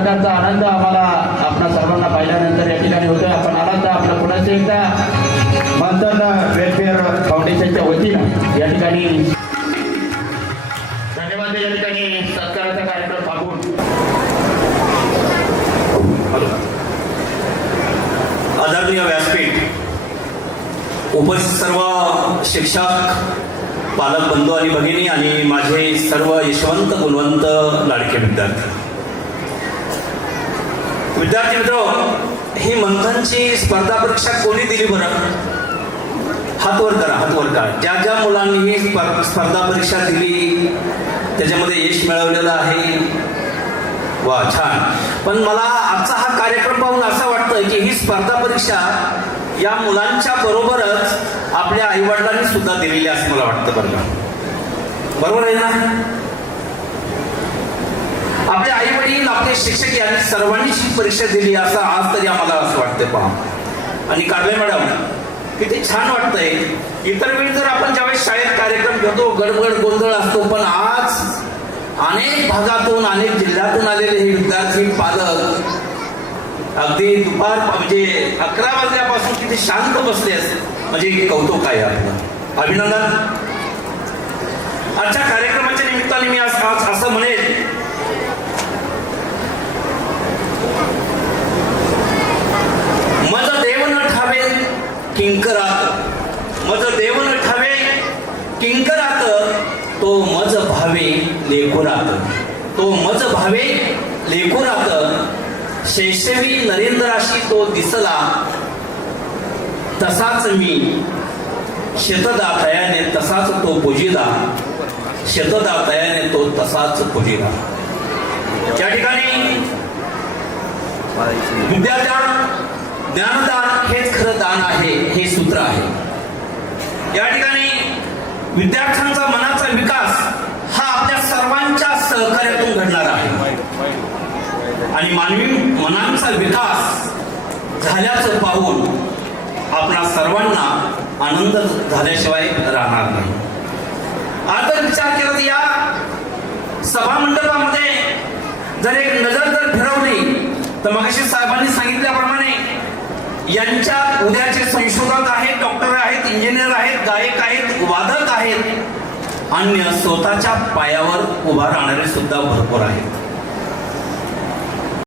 प्रकारचा आनंद आम्हाला आपणा सर्वांना पाहिल्यानंतर या ठिकाणी होतोय. आपण आनंद आपला पुन्हा एकदा मंथन वेलफेअर फाउंडेशनच्या वतीनं या ठिकाणी धन्यवाद. या ठिकाणी सत्काराचा कार्यक्रम पाहून. आदरणीय व्यासपीठ उपस्थित सर्व शिक्षक पालक बंधू आणि भगिनी आणि माझे सर्व यशवंत गुणवंत लाडके विद्यार्थी. विद्यार्थी मित्र ही मंथनची स्पर्धा परीक्षा कोणी दिली बरं? हात वर करा हात वर करा. ज्या ज्या मुलांनी ही स्पर्धा परीक्षा दिली त्याच्यामध्ये यश मिळवलेलं आहे. वा छान. पण मला आजचा हा कार्यक्रम पाहून असं वाटतं की ही स्पर्धा परीक्षा या मुलांच्या बरोबरच आपल्या आई वडिलांनी सुद्धा दिलेली असं मला वाटतं बरं का? बरोबर आहे ना? आपले आई वडील आपले शिक्षक यांनी सर्वांनीच ही परीक्षा दिली असं आज तरी आम्हाला असं वाटतंय पहा. आणि काढले मॅडम किती छान वाटतंय. इतर वेळी जर आपण ज्यावेळेस शाळेत कार्यक्रम घेतो गडबड गोंधळ असतो पण आज अनेक भागातून अनेक जिल्ह्यातून आलेले हे विद्यार्थी पालक अगदी दुपार म्हणजे अकरा वाजल्यापासून किती शांत बसले असते म्हणजे कौतुक आहे आपलं. अभिनंदन. आजच्या कार्यक्रमाच्या निमित्ताने मी आज आज असं म्हणेन मज देव न ठावे किंकरात. मज देवन ठावे किंकरात. तो मज भावे लेखुरात. तो मज भावे लेखुरात. शैशवी नरेंद्राशी तो दिसला. तसाच मी शेतदा तयाने तसाच तो पुजिदा शेतदा तयाने तो तसाच पुजिदा त्या ठिकाणी विद्यार्थ्या ज्ञानदान हेच खरं दान आहे हे सूत्र आहे या ठिकाणी विद्यार्थ्यांचा मनाचा विकास हा आपल्या सर्वांच्या सहकार्यातून घडणार आहे. आणि मानवी मनांचा विकास झाल्याचं पाहून आपणा सर्वांना आनंद झाल्याशिवाय राहणार नाही. आता विचार केला तर या सभामंडपामध्ये जर एक नजर जर फिरवली तर मगाशी साहेबांनी सांगितल्याप्रमाणे यांच्या उद्याचे संशोधक आहे. आहेत इंजिनियर आहेत गायक आहेत वादक आहेत अन्य स्वतःच्या पायावर उभा राहणारे सुद्धा भरपूर आहेत.